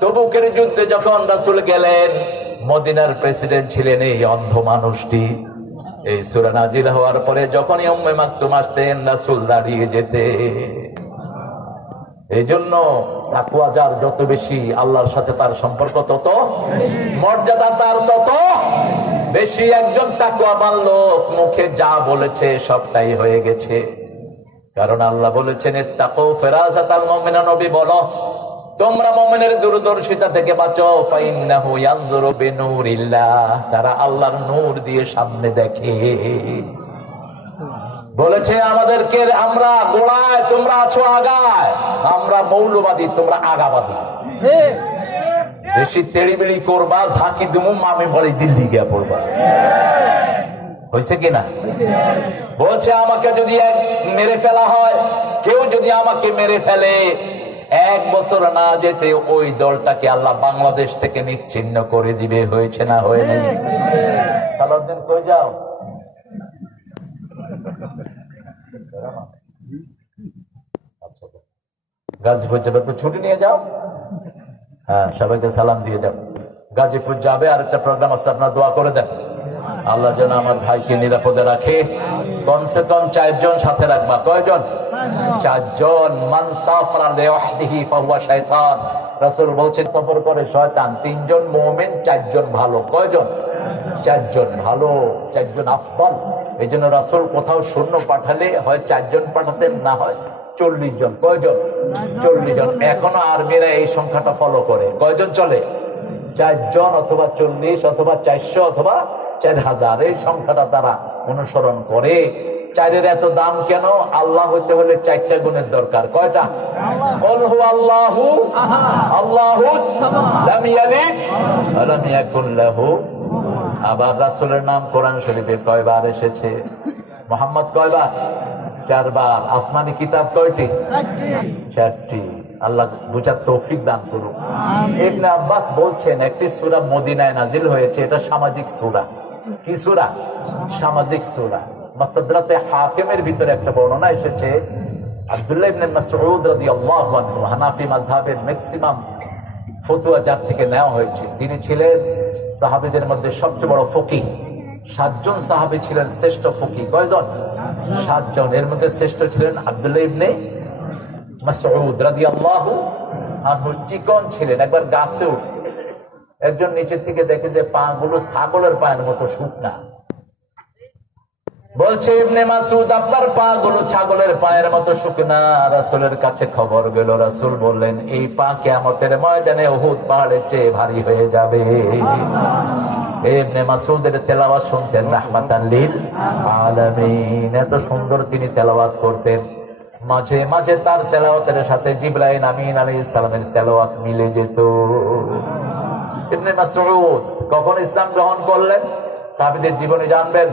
তবুকের যুদ্ধে যখন রাসুল গেলেন, মদিনার প্রেসিডেন্ট ছিলেন এই অন্ধ মানুষটি। এই সুরা নাজিল হওয়ার পরে যখনই উম্মে মাকতুম আসতেন, রাসুল দাঁড়িয়ে যেতে এই জন্য তাকুয়া যত বেশি, আল্লাহর সাথে তার সম্পর্ক তত মর্যাদা তার তত বেশি। একজন তাকুয়া লোক মুখে যা বলেছে, সবটাই হয়ে গেছে। কারণ আল্লাহ বলেছেন তাকো মুমিনা নবী বলো। তোমরা মুমিনের দূরদর্শিতা থেকে বাঁচো ফাইন্নাহু ইয়ানজুরু বিনুরিল্লাহ। তারা আল্লাহর নূর দিয়ে সামনে দেখে। বলেছে আমাদেরকে আমরা গোড়ায় তোমরা আছো আগায়। আমরা মৌলবাদী তোমরা আগাবাদী। বেশি তেড়িবেড়ি করবা ঝাঁকি দুমু মামি বলে দিল্লি গিয়া পড়বা। হয়েছে কিনা বলছে আমাকে যদি এক মেরে ফেলা হয় কেউ যদি আমাকে মেরে ফেলে এক বছর না যেতে ওই দলটাকে আল্লাহ বাংলাদেশ থেকে নিশ্চিন্ন করে দিবে হয়েছে না সালাউদ্দিন কই যাও? গাজীপুর যাবে তো ছুটি নিয়ে যাও। হ্যাঁ সবাইকে সালাম দিয়ে যাও। গাজীপুর যাবে আর একটা প্রোগ্রাম আছে আপনার দোয়া করে দেন। আল্লাহ যেন আমার ভাইকে নিরাপদে রাখে। কমসে কম চারজন সাথে রাখবা। কয়জন? চারজন। মান সাফরা বলছেন, সফর করে শয়তান। তিনজন মুমিন, চারজন ভালো। কয়জন? চারজন ভালো, চারজন আফদল। এই জন্য রাসূল কোথাও শূন্য পাঠালে হয় চারজন পাঠাতেন, না হয় চল্লিশ জন। কয়জন? চল্লিশ জন। এখনও আর্মিরা এই সংখ্যাটা ফলো করে। কয়জন চলে? চারজন অথবা চল্লিশ অথবা চারশো অথবা চার হাজার। এই সংখ্যাটা তারা অনুসরণ করে। চারের এত দাম কেন? আল্লাহ হইতে হলে চারটা গুণের দরকার। কয়টা? কল হু আল্লাহু আল্লাহু লাম ইয়ালিদ ওয়া ইয়াকুল লাহু। আবার রাসূলের নাম কোরআন শরীফে কয়বার এসেছে? মোহাম্মদ কয়বার? চারবার। আসমানি কিতাব কয়টি? চারটি। আল্লাহ বুঝার তৌফিক দান করুন ইবনে আব্বাস বলছেন একটি সূরা মদিনায় নাজিল হয়েছে এটা সামাজিক সূরা। কি সূরা? সামাজিক সূরা। মাসদরাতে হাকিমের ভিতরে একটা বর্ণনা এসেছে, আব্দুল্লাহ ইবনে মাসউদ রাদিয়াল্লাহু আনহু, হানাফি মাযহাবের ম্যাক্সিমাম ফতুয়া যার থেকে নেওয়া হয়েছে। তিনি ছিলেন সাহাবীদের মধ্যে সবচেয়ে বড় ফকিহ। সাতজন সাহাবী ছিলেন শ্রেষ্ঠ ফকিহ। কয়জন? সাতজন। এর মধ্যে শ্রেষ্ঠ ছিলেন আব্দুল্লাহ ইবনে মাসউদ রাদিয়াল্লাহু আনহু। চিকন ছিলেন, একবার গাছে উঠছে। একজন নিচে থেকে দেখে যে পা গুলো ছাগলের পায়ের মতো শুকনা। বলছে, ইবনে মাসুদ আপনার পা গুলো ছাগলের পায়ের মতো শুকনা। রাসূলের কাছে খবর গেল, রাসূল বললেন, এই পা কিয়ামতের ময়দানে উহুদ পাহাড়ের চেয়ে ভারী হয়ে যাবে। মাসুদের তেলাওয়াত শুনতেন রাহমাতান এত সুন্দর তিনি তেলাওয়াত করতেন। মাঝে মাঝে তার তেলাওয়াতের সাথে জিব্রাইল আমিন আলাইহিস সালামের তেলাওয়াত মিলে যেত। ইবনে মাসউদ কখন ইসলাম গ্রহণ করলেন? সাহাবীদের জীবনে জানবেন।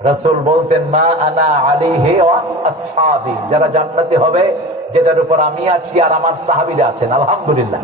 রাসূল বলতেন, মা আনা আলাইহি ওয়া আসহাবি। যারা জান্নাতে হবে, যেটার উপর আমি আছি আর আমার সাহাবীরা আছেন। আলহামদুলিল্লাহ।